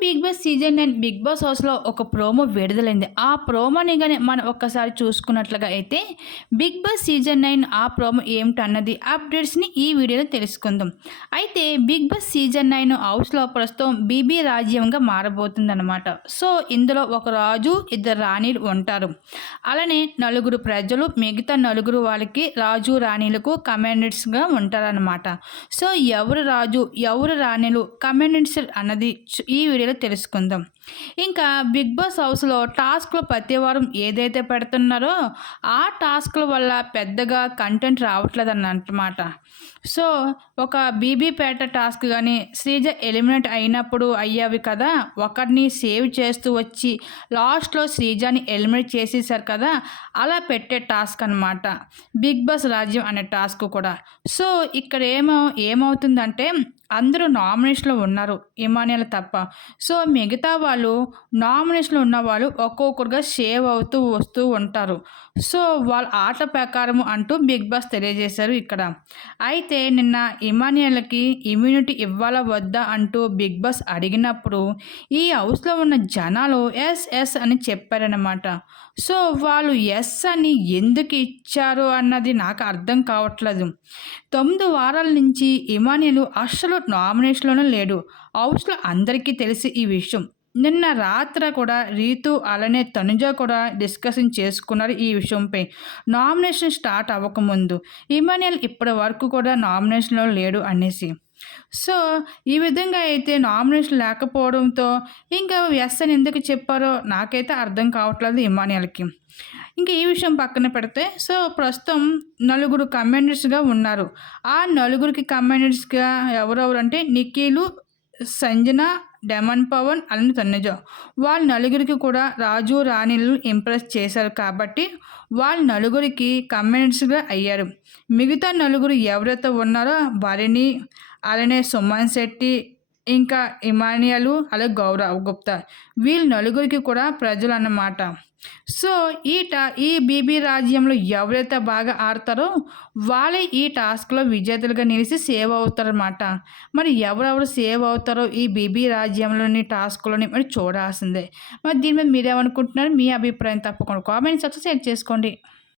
Big boss season nine big boss హౌస్లో ఒక promo విడుదలైంది. ఆ ప్రోమోని కానీ మనం ఒక్కసారి చూసుకున్నట్లుగా అయితే బిగ్ బాస్ సీజన్ నైన్ ఆ ప్రోమో ఏమిటన్నది అప్డేట్స్ని ఈ వీడియోలో తెలుసుకుందాం. అయితే బిగ్ బాస్ సీజన్ నైన్ హౌస్లో ప్రస్తుతం బీబీ రాజ్యంగా మారబోతుందన్నమాట. సో ఇందులో ఒక రాజు ఇద్దరు రాణిలు ఉంటారు. అలానే నలుగురు ప్రజలు మిగతా నలుగురు వాళ్ళకి రాజు రాణిలకు కమాండెంట్స్గా ఉంటారన్నమాట. సో ఎవరు రాజు ఎవరు రాణిలు కమాండెంట్స్ అన్నది ఈ వీడియో వీడియోలో తెలుసుకుందాం. ఇంకా బిగ్ బాస్ హౌస్లో టాస్క్లు ప్రతి వారం ఏదైతే పెడుతున్నారో ఆ టాస్క్ల వల్ల పెద్దగా కంటెంట్ రావట్లేదు అన్నమాట. సో ఒక బీబీపేట టాస్క్ కానీ శ్రీజ ఎలిమినేట్ అయినప్పుడు అయ్యావి కదా ఒకరిని సేవ్ చేస్తూ వచ్చి లాస్ట్లో శ్రీజాని ఎలిమినేట్ చేసేసారు కదా అలా పెట్టే టాస్క్ అనమాట బిగ్ బాస్ రాజ్యం అనే టాస్క్ కూడా. సో ఇక్కడ ఏమో ఏమవుతుందంటే అందరూ నామినేషన్లో ఉన్నారు ఇమానియల్ తప్ప. సో మిగతా వాళ్ళు నామినేషన్లో ఉన్న వాళ్ళు ఒక్కొక్కరుగా సేవ్ అవుతూ వస్తూ ఉంటారు. సో వాళ్ళ ఆట ప్రకారం అంటూ బిగ్ బాస్ తెలియజేశారు ఇక్కడ. అయితే నిన్న ఇమానియల్కి ఇమ్యూనిటీ ఇవ్వాలా వద్దా అంటూ బిగ్ బాస్ అడిగినప్పుడు ఈ హౌస్లో ఉన్న జనాలు ఎస్ ఎస్ అని చెప్పారనమాట సో వాళ్ళు ఎస్ అని ఎందుకు ఇచ్చారు అన్నది నాకు అర్థం కావట్లేదు. తొమ్మిది వారాల నుంచి ఇమానియలు అస్సలు నామినేషన్లోనే లేడు. హౌస్లో అందరికీ తెలిసి ఈ విషయం. నిన్న రాత్ర కూడా రీతు అలానే తనుజ కూడా డిస్కషన్ చేసుకున్నారు ఈ విషయంపై. నామినేషన్ స్టార్ట్ అవ్వకముందు ఇమానియల్ ఇప్పటి వరకు కూడా నామినేషన్లో లేడు అనేసి. సో ఈ విధంగా అయితే నామినేషన్ లేకపోవడంతో ఇంకా ఎస్ అని ఎందుకు చెప్పారో నాకైతే అర్థం కావట్లేదు ఇమానియల్కి ఇంకా ఈ విషయం పక్కన పెడితే సో ప్రస్తుతం నలుగురు కమాండర్స్గా ఉన్నారు. ఆ నలుగురికి కమాండర్స్గా ఎవరెవరు అంటే నిఖిలు సంజన డెమన్ పవన్ అలానే తన్నజ. వాళ్ళ నలుగురికి కూడా రాజు రాణిలు ఇంప్రెస్ చేశారు కాబట్టి వాళ్ళ నలుగురికి కమెంట్స్గా అయ్యారు. మిగతా నలుగురు ఎవరైతే ఉన్నారో వారిని అలానే సుమన్ శెట్టి ఇంకా ఇమానియలు అలాగే గౌరవ్ గుప్తా. వీళ్ళు నలుగురికి కూడా ప్రజలు అన్నమాట సో ఈ టా ఈ బీబీ రాజ్యంలో ఎవరైతే బాగా ఆడతారో వాళ్ళే ఈ టాస్క్లో విజేతలుగా నిలిచి సేవ్ అవుతారనమాట మరి ఎవరెవరు సేవ్ అవుతారో ఈ బీబీ రాజ్యంలోని టాస్క్లోని మరి చూడాల్సిందే. మరి దీని మీద మీరేమనుకుంటున్నారు? మీ అభిప్రాయం తప్పకుండా కామెంట్ వచ్చి షేర్ చేసుకోండి.